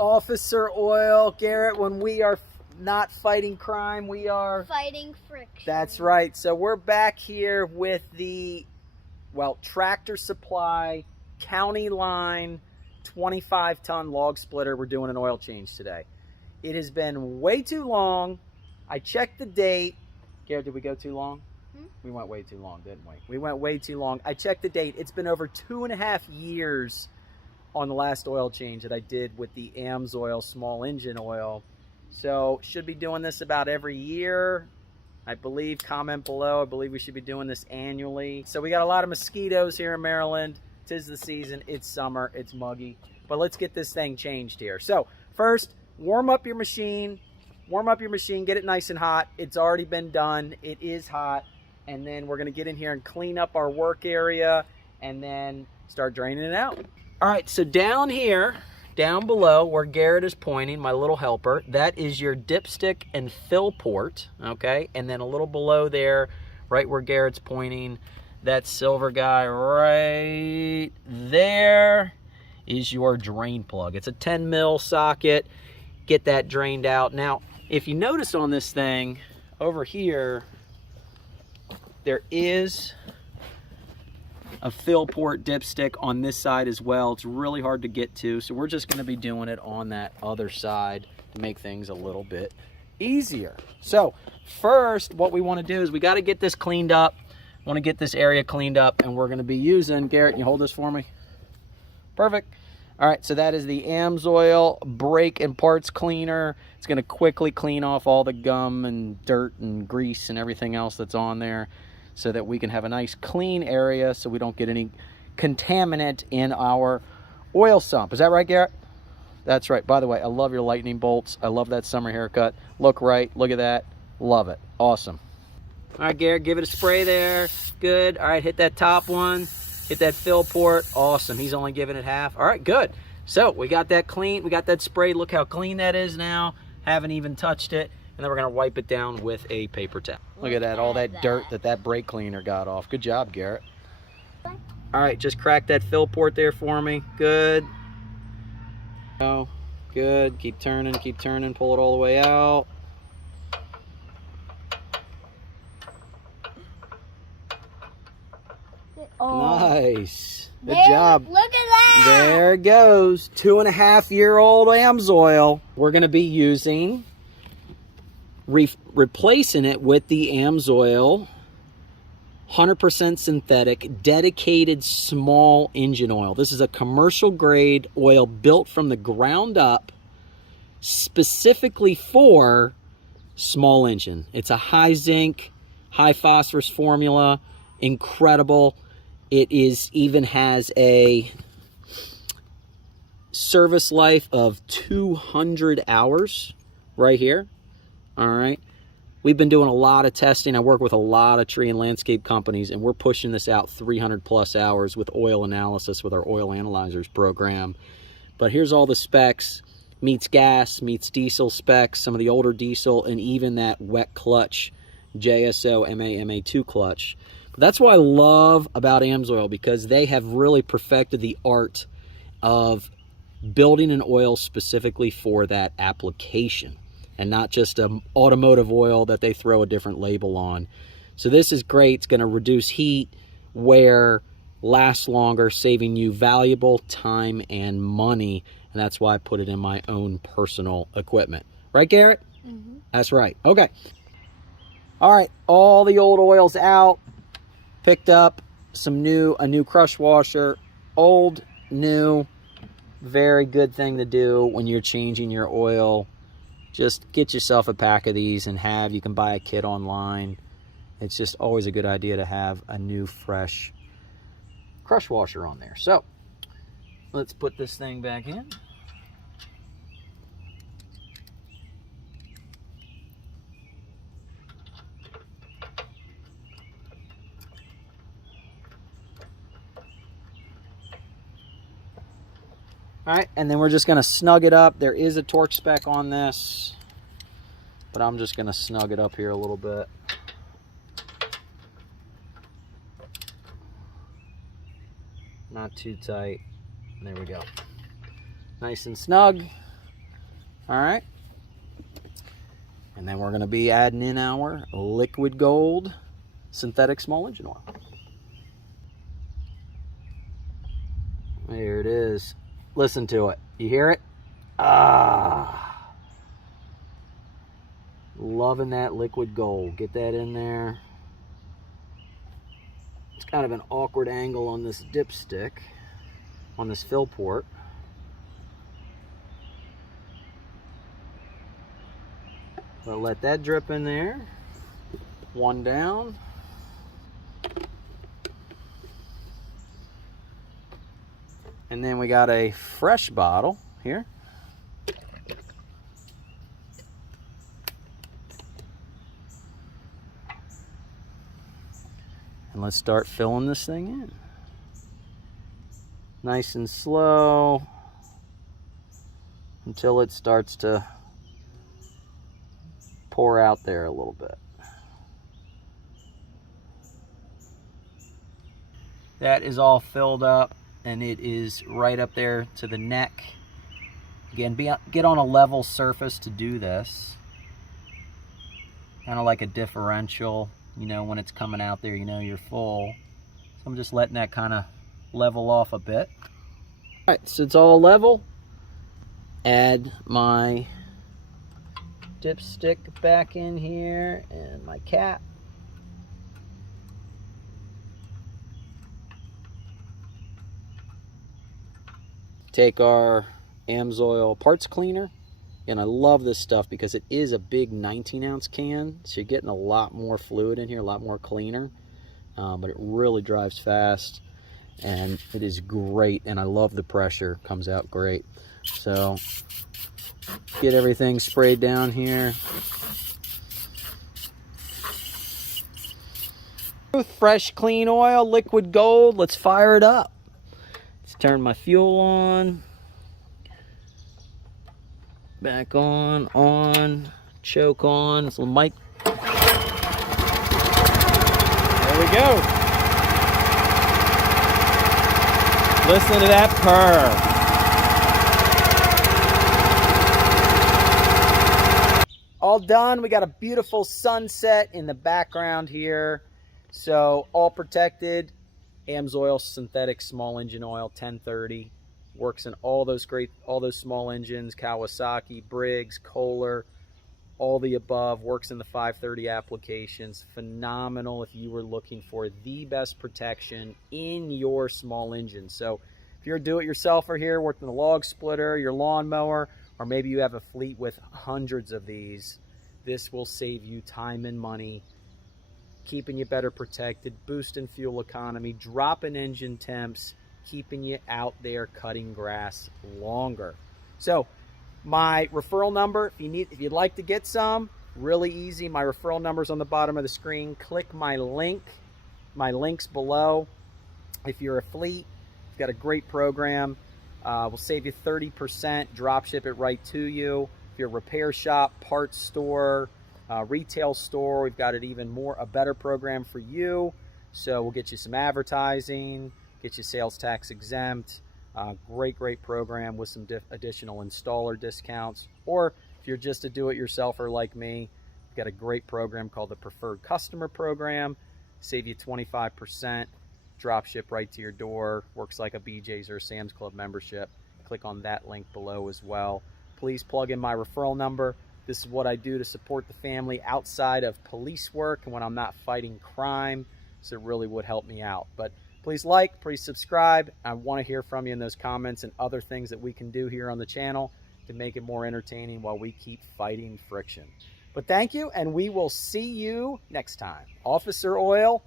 officer oil. Garrett, when we are not fighting crime, we are fighting friction. That's right. So we're back here with the, well, Tractor Supply County Line 25-ton log splitter. We're doing an oil change today. It has been way too long. I checked the date. Garrett, did we go too long? We went way too long, didn't we? We went way too long. I checked the date. It's been over 2.5 years on the last oil change that I did with the Amsoil small engine oil. So should be doing this about every year. I believe, comment below, I believe we should be doing this annually. So we got a lot of mosquitoes here in Maryland. 'Tis the season, it's summer, it's muggy. But let's get this thing changed here. So first, warm up your machine, get it nice and hot. It's already been done, it is hot. And then we're gonna get in here and clean up our work area and then start draining it out. All right, so down here, down below where Garrett is pointing, my little helper, that is your dipstick and fill port, okay? And then a little below there, right where Garrett's pointing, that silver guy right there is your drain plug. It's a 10 mil socket. Get that drained out. Now, if you notice on this thing, over here, there is a fill port dipstick on this side as well. It's really hard to get to, so we're just gonna be doing it on that other side to make things a little bit easier. So first, what we wanna do is we gotta get this cleaned up. I wanna get this area cleaned up, and we're gonna be using, Garrett, can you hold this for me? Perfect. All right, so that is the Amsoil brake and parts cleaner. It's gonna quickly clean off all the gum and dirt and grease and everything else that's on there, so that we can have a nice clean area so we don't get any contaminant in our oil sump. Is that right, Garrett? That's right. By the way, I love your lightning bolts. I love that summer haircut. Look right, look at that. Love it. Awesome. All right, Garrett, give it a spray there. Good. All right, hit that top one. Hit that fill port. Awesome. He's only giving it half. All right, good. So we got that clean. We got that sprayed. Look how clean that is now. Haven't even touched it. And then we're gonna wipe it down with a paper towel. Look at that, all that dirt that brake cleaner got off. Good job, Garrett. All right, just crack that fill port there for me. Good. Oh, good. Keep turning, pull it all the way out. Oh. Nice. Good job. Look at that. There it goes. 2.5-year-old Amsoil. We're gonna be using replacing it with the Amsoil 100% synthetic dedicated small engine oil. This is a commercial grade oil built from the ground up specifically for small engine. It's a high zinc, high phosphorus formula, incredible. It even has a service life of 200 hours right here. All right, we've been doing a lot of testing. I work with a lot of tree and landscape companies, and we're pushing this out 300+ hours with oil analysis with our oil analyzers program. But here's all the specs. Meets gas, meets diesel specs, some of the older diesel, and even that wet clutch JSO MA2 clutch. But that's what I love about Amsoil, because they have really perfected the art of building an oil specifically for that application, and not just an automotive oil that they throw a different label on. So this is great. It's going to reduce heat, wear, last longer, saving you valuable time and money. And that's why I put it in my own personal equipment. Right, Garrett? Mm-hmm. That's right. Okay. All right. All the old oil's out. Picked up a new crush washer. Old, new. Very good thing to do when you're changing your oil. Just get yourself a pack of these and you can buy a kit online. It's just always a good idea to have a new, fresh crush washer on there. So let's put this thing back in. All right, and then we're just gonna snug it up. There is a torque spec on this, but I'm just gonna snug it up here a little bit. Not too tight. There we go. Nice and snug. All right. And then we're going to be adding in our liquid gold synthetic small engine oil. There it is. Listen to it. You hear it? Ah. Loving that liquid gold. Get that in there. It's kind of an awkward angle on this dipstick, on this fill port. So let that drip in there. One down. And then we got a fresh bottle here. And let's start filling this thing in. Nice and slow until it starts to pour out there a little bit. That is all filled up, and it is right up there to the neck. Again, get on a level surface to do this. Kind of like a differential, you know, when it's coming out there, you know you're full. So I'm just letting that kind of level off a bit. All right, so it's all level. Add my dipstick back in here and my cap. Take our Amsoil parts cleaner, and I love this stuff because it is a big 19-ounce can, so you're getting a lot more fluid in here, a lot more cleaner, but it really drives fast, and it is great, and I love the pressure. Comes out great. So get everything sprayed down here. Fresh, clean oil, liquid gold. Let's fire it up. Let's turn my fuel on. Back on, choke on. So mic. There we go. Listen to that purr. All done. We got a beautiful sunset in the background here. So all protected. Amsoil synthetic small engine oil 1030. Works in all those small engines, Kawasaki, Briggs, Kohler, all the above. Works in the 530 applications. Phenomenal if you were looking for the best protection in your small engine. So if you're a do-it-yourselfer here, working the log splitter, your lawnmower, or maybe you have a fleet with hundreds of these, this will save you time and money, keeping you better protected, boosting fuel economy, dropping engine temps, keeping you out there cutting grass longer. So my referral number, if you'd like to get some, really easy. My referral number is on the bottom of the screen. Click my links below. If you're a fleet, you've got a great program. We'll save you 30%, drop ship it right to you. If you're a repair shop, parts store, retail store, we've got a better program for you. So we'll get you some advertising, get you sales tax exempt. Great program with some additional installer discounts. Or if you're just a do-it-yourselfer like me, we've got a great program called the Preferred Customer Program. Save you 25%, drop ship right to your door. Works like a BJ's or a Sam's Club membership. Click on that link below as well. Please plug in my referral number. This is what I do to support the family outside of police work and when I'm not fighting crime. So it really would help me out. But please like, please subscribe. I want to hear from you in those comments and other things that we can do here on the channel to make it more entertaining while we keep fighting friction. But thank you, and we will see you next time. Officer Oil